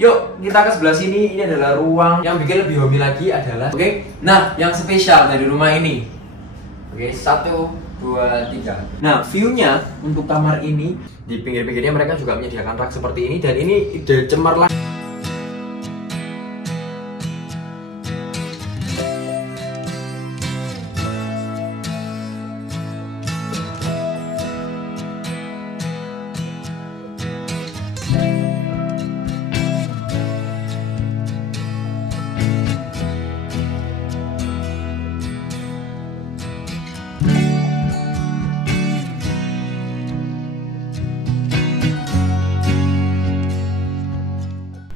Yuk kita ke sebelah sini. Ini adalah ruang yang bikin lebih homey lagi adalah nah yang spesial dari rumah ini. 1, 2, 3. Nah view-nya untuk kamar ini di pinggir-pinggirnya mereka juga menyediakan rak seperti ini. Dan ini ide cemerlang.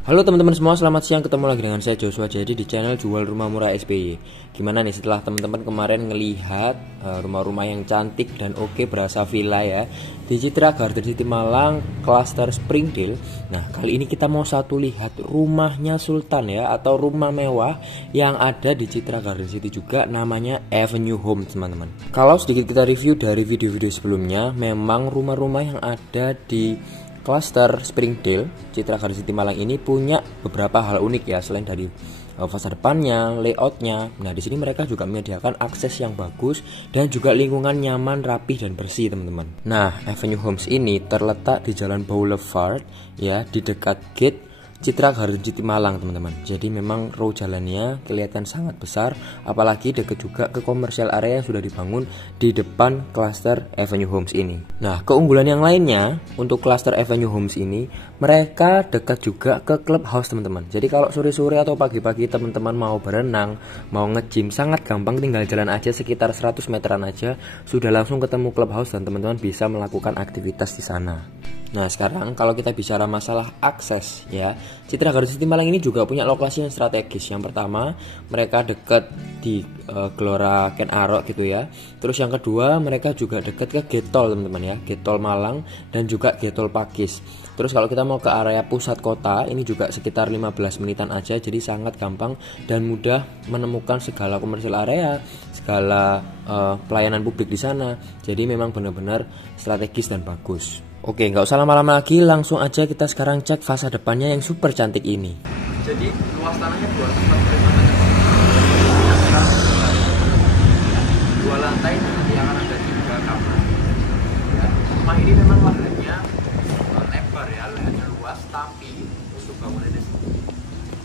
Halo teman-teman semua, selamat siang. Ketemu lagi dengan saya Joshua Jadi di channel Jual Rumah Murah SBY. Gimana nih setelah teman-teman kemarin ngelihat rumah-rumah yang cantik dan oke berasa villa ya di Citra Garden City Malang, klaster Springdale. Nah kali ini kita mau lihat rumahnya Sultan ya, atau rumah mewah yang ada di Citra Garden City juga, namanya Avenue Homes teman-teman. Kalau sedikit kita review dari video-video sebelumnya, memang rumah-rumah yang ada di Cluster Springdale Citra Garden City Malang ini punya beberapa hal unik ya, selain dari fasad depannya, layoutnya. Nah di sini mereka juga menyediakan akses yang bagus dan juga lingkungan nyaman, rapih dan bersih teman-teman. Nah Avenue Homes ini terletak di Jalan Boulevard ya, di dekat gate Citra Garden City Malang teman-teman. Jadi memang row jalannya kelihatan sangat besar, apalagi dekat juga ke komersial area yang sudah dibangun di depan cluster Avenue Homes ini. Nah keunggulan yang lainnya untuk cluster Avenue Homes ini, mereka dekat juga ke clubhouse teman-teman. Jadi kalau sore-sore atau pagi-pagi teman-teman mau berenang, mau nge-gym, sangat gampang, tinggal jalan aja sekitar 100 meteran aja sudah langsung ketemu clubhouse dan teman-teman bisa melakukan aktivitas di sana. Nah sekarang kalau kita bicara masalah akses ya, Citra Garden City Malang ini juga punya lokasi yang strategis. Yang pertama, mereka dekat di Gelora Ken Arok gitu ya. Terus yang kedua, mereka juga dekat ke Gate Tol teman-teman ya, Gate Tol Malang dan juga Gate Tol Pakis. Terus kalau kita mau ke area pusat kota, ini juga sekitar 15 menitan aja, jadi sangat gampang dan mudah menemukan segala komersial area, segala pelayanan publik di sana. Jadi memang benar-benar strategis dan bagus. Oke, nggak usah lama-lama lagi, langsung aja kita sekarang cek fasad depannya yang super cantik ini. Jadi luas tanahnya 245 meter. 2 lantai nanti akan ada 3 kamar. Ya, rumah ini memang lahannya lebar ya, lahannya luas, tapi untuk bangunannya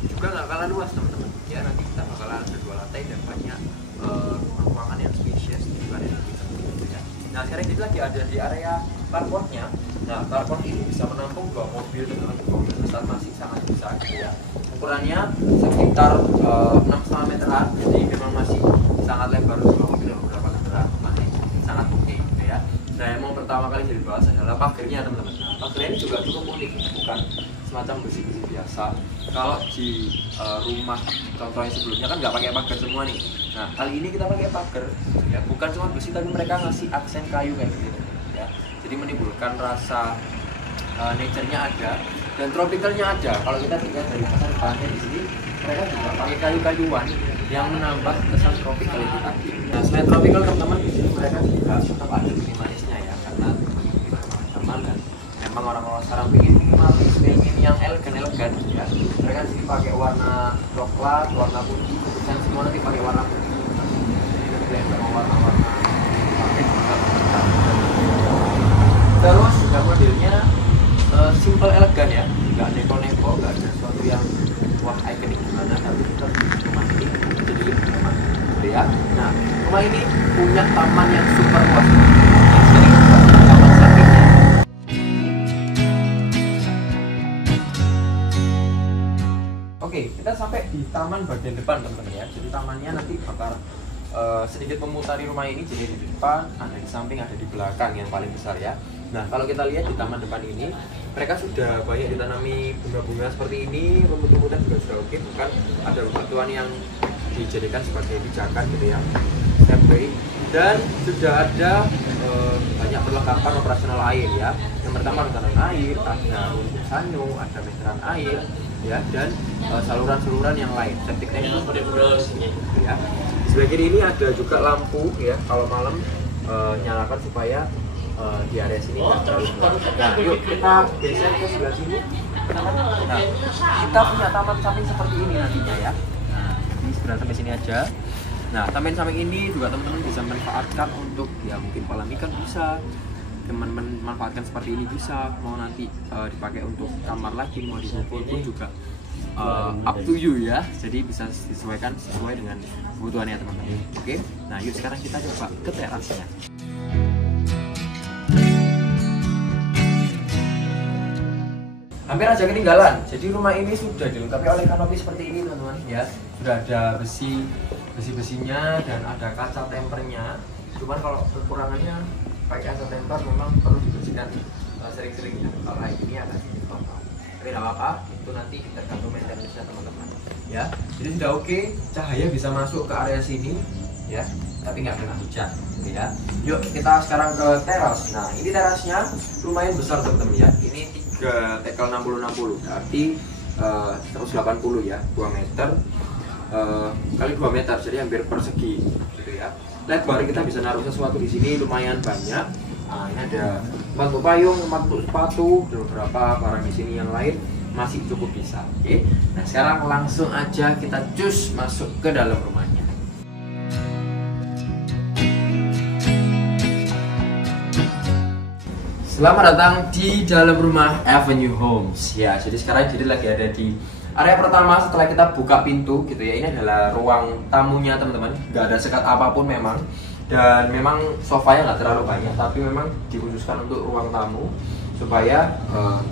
juga nggak kalah luas teman-teman. Ya nanti kita bakalan ada 2 lantai dan banyak ruangan yang spesies di luar yang lebih terbuka ya. Nah sekarang kita lagi ada di area carportnya. Nah carport ini bisa menampung 2 mobil dengan mobil besar, masih sangat besar ya. Ukurannya sekitar 6,5 meteran, jadi memang masih sangat lebar untuk mobil beberapa kendaraan, masih sangat oke ya. Nah yang mau pertama kali jadi bahas adalah pagarnya teman-teman. Nah, pagarnya ini juga cukup unik, bukan semacam besi-besi biasa. Kalau di rumah contoh yang sebelumnya kan nggak pakai pagar semua nih. Nah kali ini kita pakai pagar ya, bukan cuma besi tapi mereka ngasih aksen kayu kayak gitu ya. Jadi menimbulkan rasa nature-nya ada dan tropicalnya ada. Kalau kita lihat dari fasad depannya di sini, mereka juga pakai kayu-kayuan yang menambah kesan tropical itu tadi. Nah selain tropical teman-teman, di sini mereka juga tetap ada minimalisnya ya, karena teman-teman dan memang orang-orang sekarang ingin minimalis, ingin yang elegan ya. Mereka di sini pakai warna coklat, warna putih, dan semua nanti pakai warna putih. Jadi blend sama warna-warna pakai juga. Terus juga modelnya simple elegan ya, nggak neko-neko, nggak ada sesuatu yang wah ikonik gimana, tapi kita rumah ini jadi lebih nyaman gitu ya. Nah rumah ini punya taman yang super luas, yang sering disebut taman sampingnya. Oke, kita sampai di taman bagian depan teman-teman ya. Jadi tamannya nanti bakal sedikit memutari rumah ini, jadi di depan, ada di samping, ada di belakang yang paling besar ya. Nah kalau kita lihat di taman depan ini, mereka sudah banyak ditanami bunga-bunga seperti ini, rumput-rumputnya juga sudah oke, bukan ada bebatuan yang dijadikan sebagai pijakan gitu ya, stepway, dan sudah ada banyak perlengkapan operasional air ya. Yang pertama retakan air, ada untuk sanyo, ada meteran air ya, dan saluran-saluran yang lain, septic tank seperti itu ya. Sebelah kiri ini ada juga lampu ya, kalau malam nyalakan supaya di area sini nggak terlalu gelap. Nah yuk kita geser ke sebelah sini. Nah, kita punya taman samping seperti ini nantinya ya. Nah, ini sebenarnya sampai sini aja. Nah, taman samping ini juga teman-teman bisa manfaatkan untuk ya mungkin kolam ikan bisa, teman-teman manfaatkan seperti ini bisa, mau nanti dipakai untuk kamar lagi, mau dikubur pun juga up to you ya. Jadi bisa disesuaikan sesuai dengan kebutuhannya teman-teman. Oke, nah yuk sekarang kita coba ke terasnya. Hampir aja ketinggalan. Jadi rumah ini sudah dilengkapi oleh kanopi seperti ini teman-teman ya. Sudah ada besi-besinya dan ada kaca tempernya. Cuman kalau kekurangannya pakai kaca temper memang perlu dibersihkan sering-sering ya. Kalau kayak ini agak sedikit kotor. Tapi tidak apa-apa, itu nanti tergantung maintenance-nya teman-teman. Ya, jadi sudah oke. Cahaya bisa masuk ke area sini ya, tapi nggak kena hujan gitu ya. Yuk kita sekarang ke teras. Nah ini terasnya lumayan besar teman-teman ya. Ini 3 tekel 60-60 berarti 180 ya, 2 meter kali 2 meter, jadi hampir persegi gitu ya. Lebar kita bisa naruh sesuatu di sini lumayan banyak. Nah, ini ada tempat untuk payung, tempat untuk sepatu, dan beberapa barang di sini yang lain masih cukup bisa. Oke. Nah sekarang langsung aja kita cus masuk ke dalam rumahnya. Selamat datang di dalam rumah Avenue Homes ya. Jadi sekarang lagi ada di area pertama setelah kita buka pintu gitu ya. Ini adalah ruang tamunya teman-teman. Gak ada sekat apapun memang. Dan memang sofanya nggak terlalu banyak, tapi memang dikhususkan untuk ruang tamu supaya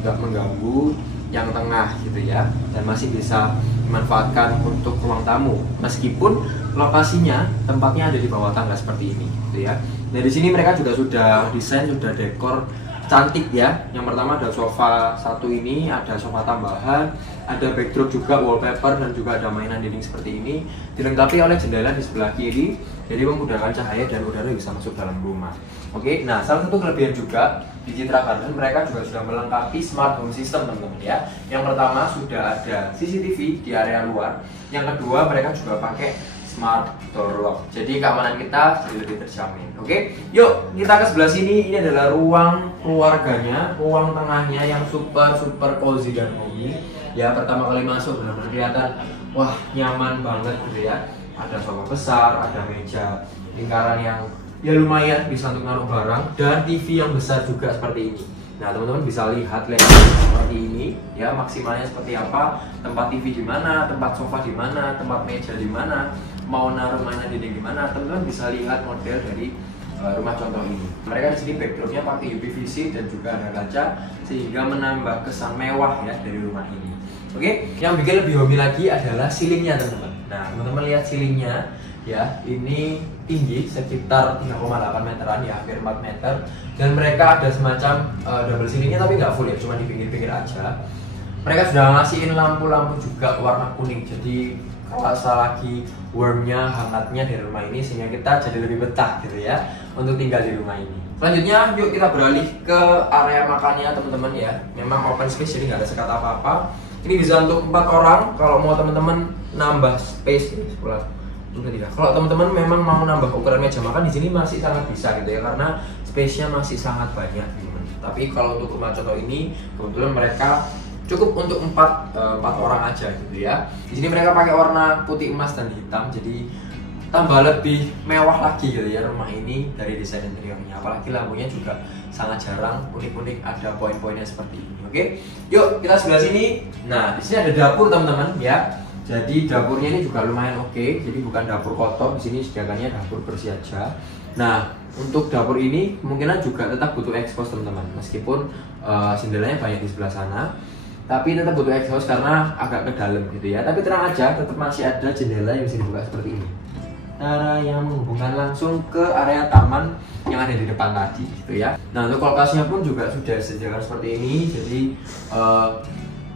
nggak mengganggu yang tengah gitu ya. Dan masih bisa dimanfaatkan untuk ruang tamu. Meskipun lokasinya tempatnya ada di bawah tangga seperti ini gitu ya. Dari sini mereka juga sudah desain, sudah dekor cantik ya. Yang pertama ada sofa satu ini, ada sofa tambahan, ada backdrop juga, wallpaper, dan juga ada mainan dinding seperti ini. Dilengkapi oleh jendela di sebelah kiri, jadi memudahkan cahaya dan udara bisa masuk dalam rumah. Oke, nah salah satu kelebihan juga di Citra Garden, mereka juga sudah melengkapi smart home system teman-teman ya. Yang pertama sudah ada CCTV di area luar. Yang kedua mereka juga pakai smart door lock, jadi keamanan kita jadi lebih terjamin. Oke, yuk kita ke sebelah sini. Ini adalah ruang keluarganya, ruang tengahnya yang super cozy dan homey. Ya pertama kali masuk benar-benar kelihatan, wah nyaman banget gitu ya. Ada sofa besar, ada meja lingkaran yang ya lumayan bisa untuk naruh barang, dan TV yang besar juga seperti ini. Nah teman-teman bisa lihat layout seperti ini ya, maksimalnya seperti apa, tempat TV di mana, tempat sofa di mana, tempat meja di mana, mau naruh mainan dinding di mana. Teman-teman bisa lihat model dari rumah contoh ini. Mereka di sini backdropnya pakai UPVC dan juga ada kaca sehingga menambah kesan mewah ya dari rumah ini. Oke, yang bikin lebih homey lagi adalah ceilingnya teman-teman. Nah teman-teman lihat ceilingnya ya, ini tinggi sekitar 3,8 meteran ya, hampir 4 meter. Dan mereka ada semacam double ceilingnya tapi nggak full ya, cuma di pinggir-pinggir aja. Mereka sudah ngasihin lampu-lampu juga warna kuning, jadi kerasa lagi warmnya, hangatnya dari rumah ini, sehingga kita jadi lebih betah gitu ya untuk tinggal di rumah ini. Selanjutnya yuk kita beralih ke area makannya teman-teman ya. Memang open space, jadi nggak ada sekat apa-apa. Ini bisa untuk 4 orang. Kalau mau teman-teman nambah space ini sebelah. Kalau teman-teman memang mau nambah ukuran meja makan di sini masih sangat bisa gitu ya, karena space-nya masih sangat banyak teman-teman. Tapi kalau untuk rumah contoh ini kebetulan mereka cukup untuk 4 orang aja gitu ya. Di sini mereka pakai warna putih emas dan hitam, jadi tambah lebih mewah lagi gitu ya rumah ini dari desain interiornya. Apalagi lampunya juga sangat jarang, unik-unik ada poin-poinnya seperti ini. Oke, yuk kita sebelah sini. Nah di sini ada dapur teman-teman ya. Jadi dapurnya ini juga lumayan oke. Jadi bukan dapur kotor, di sini sediakannya dapur bersih aja. Nah untuk dapur ini kemungkinan juga tetap butuh exhaust teman-teman, meskipun jendelanya banyak di sebelah sana, tapi tetap butuh exhaust karena agak ke dalam gitu ya. Tapi tenang aja, tetap masih ada jendela yang bisa dibuka seperti ini, yang menghubungkan langsung ke area taman yang ada di depan tadi gitu ya. Nah untuk kulkasnya pun juga sudah disediakan seperti ini. Jadi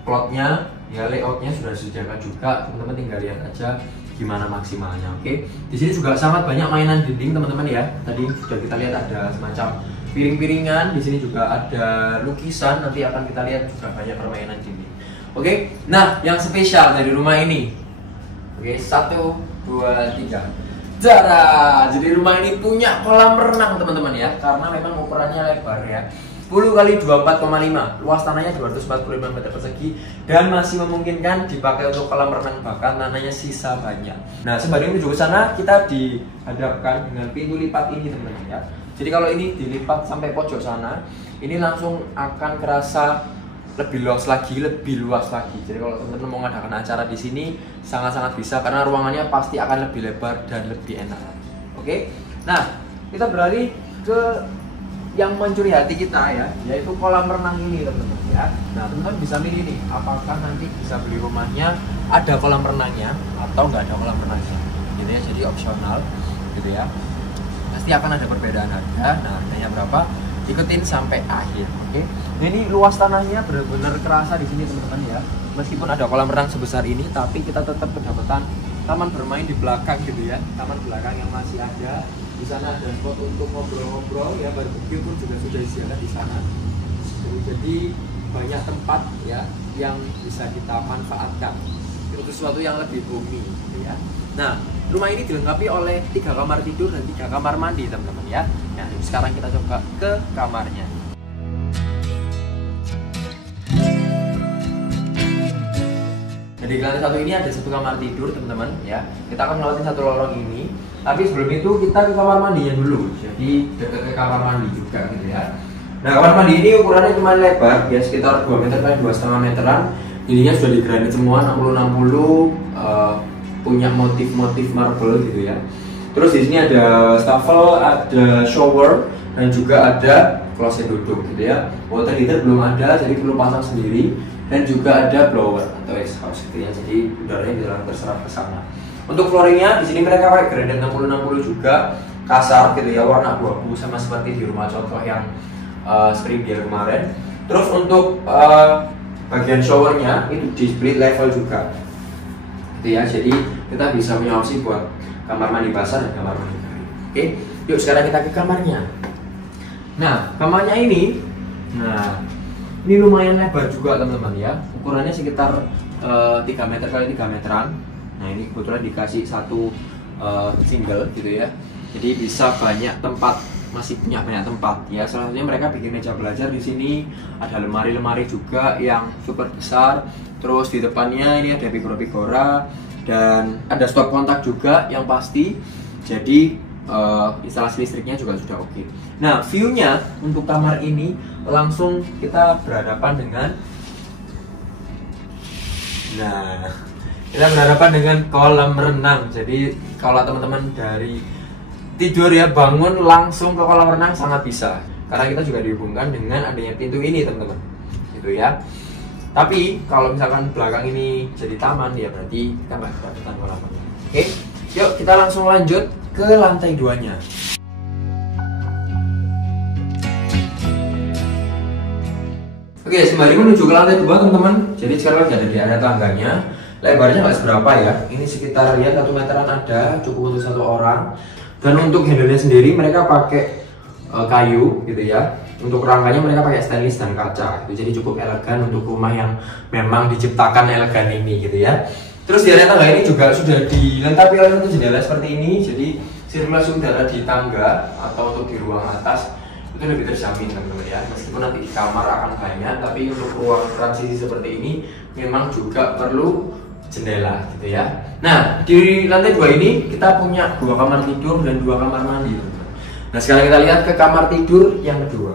plotnya ya, layoutnya sudah disediakan juga, teman-teman tinggal lihat aja gimana maksimalnya. Oke, di sini juga sangat banyak mainan dinding teman-teman ya. Tadi sudah kita lihat ada semacam piring-piringan, di sini juga ada lukisan, nanti akan kita lihat juga banyak permainan dinding. Oke, nah yang spesial dari rumah ini, oke 1, 2, 3. Tada! Jadi rumah ini punya kolam renang teman-teman ya, karena memang ukurannya lebar ya. 10 kali 24,5, luas tanahnya 245 meter persegi dan masih memungkinkan dipakai untuk kolam renang, bahkan tanahnya sisa banyak. Nah, sembari menuju ke sana kita dihadapkan dengan pintu lipat ini teman-teman ya. Jadi kalau ini dilipat sampai pojok sana, ini langsung akan kerasa lebih luas lagi. Jadi kalau teman-teman mau mengadakan acara di sini sangat-sangat bisa karena ruangannya pasti akan lebih lebar dan lebih enak. Oke. Nah, kita beralih ke yang mencuri hati kita ya, yaitu kolam renang ini teman-teman ya. Nah, teman-teman bisa milih nih, apakah nanti bisa beli rumahnya ada kolam renangnya atau nggak ada kolam renangnya, gitu ya. Jadi opsional, gitu ya. Pasti akan ada perbedaan harga. Nah, harganya berapa? Ikutin sampai akhir, oke? Nah, ini luas tanahnya benar-benar kerasa di sini teman-teman ya. Meskipun ada kolam renang sebesar ini, tapi kita tetap kedapatan taman bermain di belakang gitu ya. Taman belakang yang masih ada. Di sana ada spot untuk ngobrol-ngobrol ya, barbecue pun juga sudah disediakan di sana. Jadi banyak tempat ya yang bisa kita manfaatkan untuk sesuatu yang lebih bumi gitu ya. Nah, rumah ini dilengkapi oleh 3 kamar tidur dan 3 kamar mandi teman-teman ya. Nah, sekarang kita coba ke kamarnya. Jadi di lantai 1 ini ada 1 kamar tidur teman-teman ya. Kita akan melewati 1 lorong ini. Tapi sebelum itu kita ke kamar mandinya dulu. Jadi dekat ke kamar mandi juga gitu ya. Nah, kamar mandi ini ukurannya cuma lebar ya, sekitar 2 meter kali 2,5 meteran. Ininya sudah digranit semua 60-60, punya motif-motif marble gitu ya. Terus di sini ada stafel, ada shower dan juga ada kloset duduk gitu ya. Water heater belum ada, jadi perlu pasang sendiri. Dan juga ada blower atau exhaust gitu ya. Jadi udaranya bisa terserap ke sana. Untuk flooringnya di sini mereka pakai gradient 60-60 juga, kasar gitu ya, warna abu-abu sama seperti di rumah contoh yang spring deal kemarin. Terus untuk bagian showernya itu di split level juga, gitu ya. Jadi kita bisa punya opsi buat kamar mandi basah dan kamar mandi kering. Oke, yuk sekarang kita ke kamarnya. Nah, kamarnya ini, ini lumayan lebar juga teman-teman ya. Ukurannya sekitar 3 meter kali 3 meteran. Nah, ini kebetulan dikasih 1 single gitu ya. Jadi bisa banyak tempat, masih punya banyak tempat ya. Salah satunya mereka bikin meja belajar di sini. Ada lemari-lemari juga yang super besar. Terus di depannya ini ada pigora-pigora dan ada stop kontak juga yang pasti. Jadi instalasi listriknya juga sudah oke. Nah, view-nya untuk kamar ini langsung kita berhadapan dengan kolam renang. Jadi kalau teman-teman dari tidur ya bangun langsung ke kolam renang sangat bisa. Karena kita juga dihubungkan dengan adanya pintu ini teman-teman, gitu ya. Tapi kalau misalkan belakang ini jadi taman ya berarti kita nggak kedapatan kolam renang. Oke, yuk kita langsung lanjut ke lantai 2-nya. Oke, sembari menuju ke lantai 2 teman-teman. Jadi sekarang lagi ada di area tangganya. Lebarnya nggak seberapa ya. Ini sekitar ya 1 meteran ada, cukup untuk 1 orang. Dan untuk handle-nya sendiri mereka pakai kayu gitu ya. Untuk rangkanya mereka pakai stainless dan kaca. Jadi cukup elegan untuk rumah yang memang diciptakan elegan ini gitu ya. Terus di area tangga ini juga sudah dilengkapi oleh 1 jendela seperti ini. Jadi sirkulasi udara di tangga atau untuk di ruang atas itu lebih terjamin teman-teman ya. Meskipun nanti di kamar akan banyak, tapi untuk ruang transisi seperti ini memang juga perlu jendela gitu ya. Nah, di lantai 2 ini kita punya 2 kamar tidur dan 2 kamar mandi teman-teman. Nah, sekarang kita lihat ke kamar tidur yang kedua.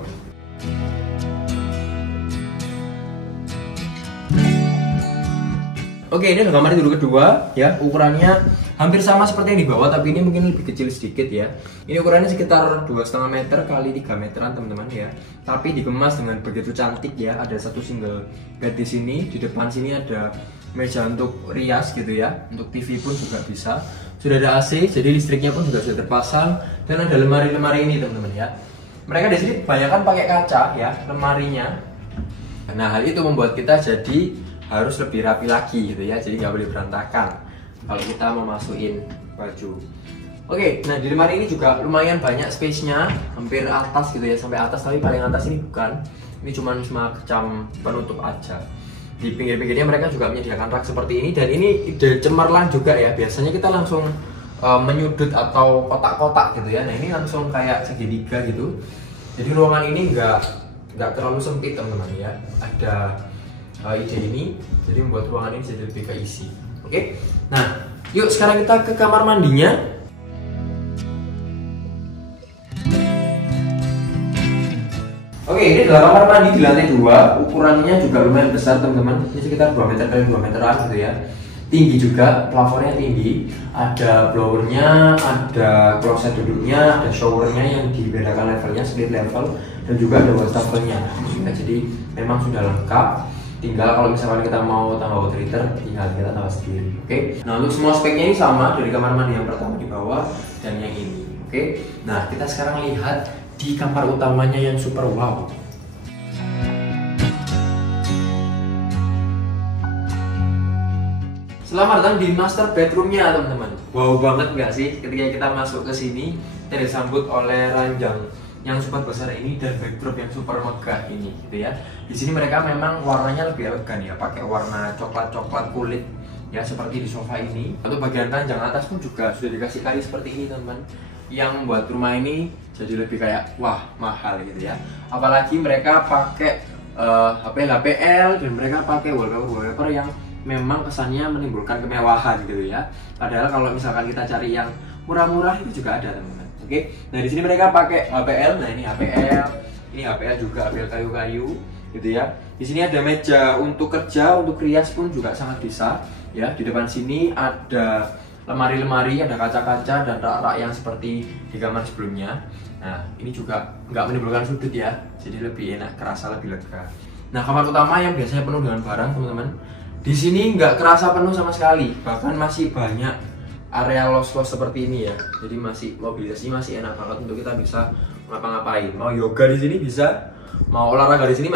Oke, ini adalah kamar tidur kedua ya. Ukurannya hampir sama seperti yang di bawah, tapi ini mungkin lebih kecil sedikit ya. Ini ukurannya sekitar 2,5 meter kali 3 meteran teman-teman ya. Tapi dikemas dengan begitu cantik ya. Ada 1 single bed di sini. Di depan sini ada meja untuk rias gitu ya. Untuk TV pun juga bisa. Sudah ada AC, jadi listriknya pun juga sudah terpasang. Dan ada lemari-lemari ini teman-teman ya. Mereka di sini kebanyakan pakai kaca ya lemarinya. Nah, hal itu membuat kita jadi harus lebih rapi lagi gitu ya. Jadi nggak boleh berantakan kalau kita mau masukin baju. Oke, nah di lemari ini juga lumayan banyak space-nya, hampir atas gitu ya, sampai atas, tapi paling atas ini bukan. Ini cuma semacam penutup aja. Di pinggir-pinggirnya mereka juga menyediakan rak seperti ini, dan ini ide cemerlang juga ya. Biasanya kita langsung menyudut atau kotak-kotak gitu ya. Nah, ini langsung kayak segitiga gitu. Jadi ruangan ini nggak nggak terlalu sempit teman-teman ya. Ada ide ini, jadi membuat ruangan ini jadi lebih keisi. Oke, nah yuk sekarang kita ke kamar mandinya. Oke, ini adalah kamar mandi di lantai 2. Ukurannya juga lumayan besar teman-teman. Ini sekitar 2 meter kali 2 meteran gitu ya. Tinggi juga, plafonnya tinggi. Ada blowernya, ada kloset duduknya, ada showernya yang dibedakan levelnya, split level, dan juga ada wastafelnya. Jadi memang sudah lengkap. Tinggal kalau misalkan kita mau tambah water heater, tinggal kita tambah sendiri. Oke. Nah, untuk semua speknya ini sama dari kamar mandi yang pertama di bawah dan yang ini. Oke. Nah, kita sekarang lihat di kamar utamanya yang super wow. Selamat datang di master bedroomnya teman-teman. Wow banget nggak sih ketika kita masuk ke sini dan disambut oleh ranjang yang super besar ini dan backdrop yang super megah ini, gitu ya. Di sini mereka memang warnanya lebih elegan ya, pakai warna coklat kulit ya seperti di sofa ini. Untuk bagian ranjang atas pun juga sudah dikasih kayu seperti ini teman-teman, yang membuat rumah ini jadi lebih kayak wah mahal gitu ya. Apalagi mereka pakai HPL dan mereka pakai wallpaper yang memang kesannya menimbulkan kemewahan gitu ya. Padahal kalau misalkan kita cari yang murah-murah itu juga ada teman-teman. Oke. Nah di sini mereka pakai HPL. Nah ini HPL juga, HPL kayu-kayu gitu ya. Di sini ada meja untuk kerja, untuk rias pun juga sangat bisa ya. Di depan sini ada lemari-lemari, ada kaca-kaca dan rak-rak yang seperti di kamar sebelumnya. Nah ini juga nggak menimbulkan sudut ya, jadi lebih enak, kerasa lebih lega. Nah kamar utama yang biasanya penuh dengan barang teman-teman, di sini nggak kerasa penuh sama sekali, bahkan masih banyak area los-los seperti ini ya. Jadi masih mobilisasi masih enak banget untuk kita bisa ngapa-ngapain. Mau yoga di sini bisa, mau olahraga di sini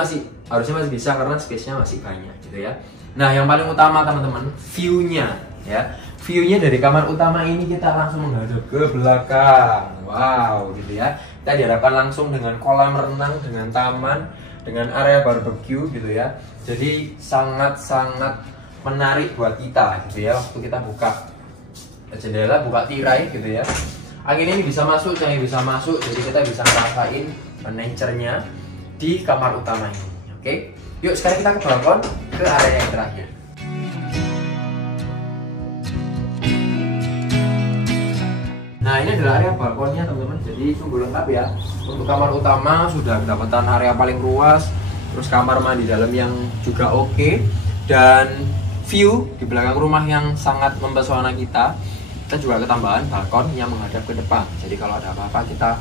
harusnya masih bisa karena space-nya masih banyak gitu ya. Nah yang paling utama teman-teman, view-nya ya. View-nya dari kamar utama ini kita langsung menghadap ke belakang. Wow gitu ya. Kita dihadapkan langsung dengan kolam renang, dengan taman, dengan area barbecue gitu ya. Jadi sangat-sangat menarik buat kita gitu ya. Waktu kita buka jendela, buka tirai gitu ya, angin ini bisa masuk, cahaya bisa masuk, jadi kita bisa ngerasain nature-nya di kamar utama ini. Oke, yuk sekarang kita ke balkon, ke area yang terakhir. Nah ini adalah area balkonnya teman-teman, jadi sungguh lengkap ya. Untuk kamar utama sudah mendapatkan area paling luas, terus kamar mandi dalam yang juga oke, dan view di belakang rumah yang sangat mempesona kita. Kita juga ketambahan balkon yang menghadap ke depan. Jadi kalau ada apa-apa kita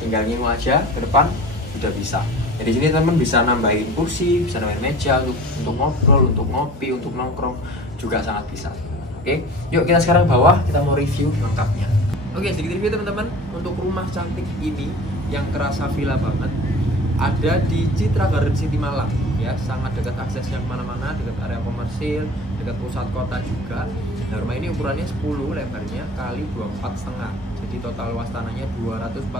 tinggal nengok aja ke depan sudah bisa. Jadi sini teman-teman bisa nambahin kursi, bisa nambahin meja untuk ngobrol, untuk ngopi, untuk nongkrong juga sangat bisa. Oke, yuk kita sekarang bawah, kita mau review lengkapnya. Oke, sedikit review teman-teman untuk rumah cantik ini yang kerasa villa banget. Ada di Citra Garden City Malang ya, sangat dekat aksesnya kemana-mana, dekat area komersil, dekat pusat kota juga. Nah rumah ini ukurannya 10 lebarnya kali 24,5, jadi total luas tanahnya 245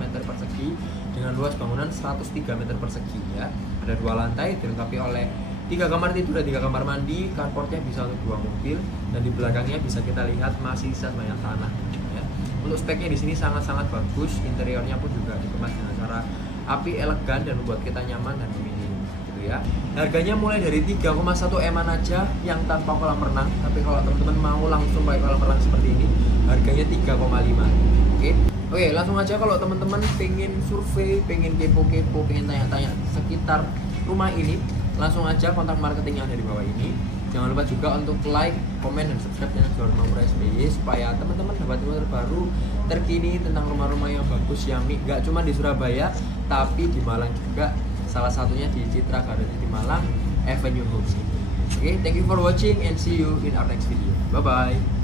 meter persegi dengan luas bangunan 103 meter persegi ya. Ada 2 lantai, dilengkapi oleh 3 kamar tidur dan 3 kamar mandi, carportnya bisa untuk 2 mobil, dan di belakangnya bisa kita lihat masih sisa banyak tanah ya. Untuk speknya di sini sangat-sangat bagus, interiornya pun juga dikemas dengan cara api, elegan, dan membuat kita nyaman dan memilih gitu ya. Harganya mulai dari 3,1 M-an aja yang tanpa kolam renang, tapi kalau teman-teman mau langsung pakai kolam renang seperti ini harganya 3,5. Oke, langsung aja kalau teman-teman pengen survei, pengen kepo-kepo, pengen tanya-tanya sekitar rumah ini, langsung aja kontak marketing yang ada di bawah ini. Jangan lupa juga untuk like, komen, dan subscribe channel Jual Rumah Murah SPY supaya teman-teman dapat info terbaru terkini tentang rumah-rumah yang bagus yang gak cuma di Surabaya tapi di Malang juga, salah satunya di Citra Garden City Malang, Avenue Homes. Oke, thank you for watching and see you in our next video. Bye bye.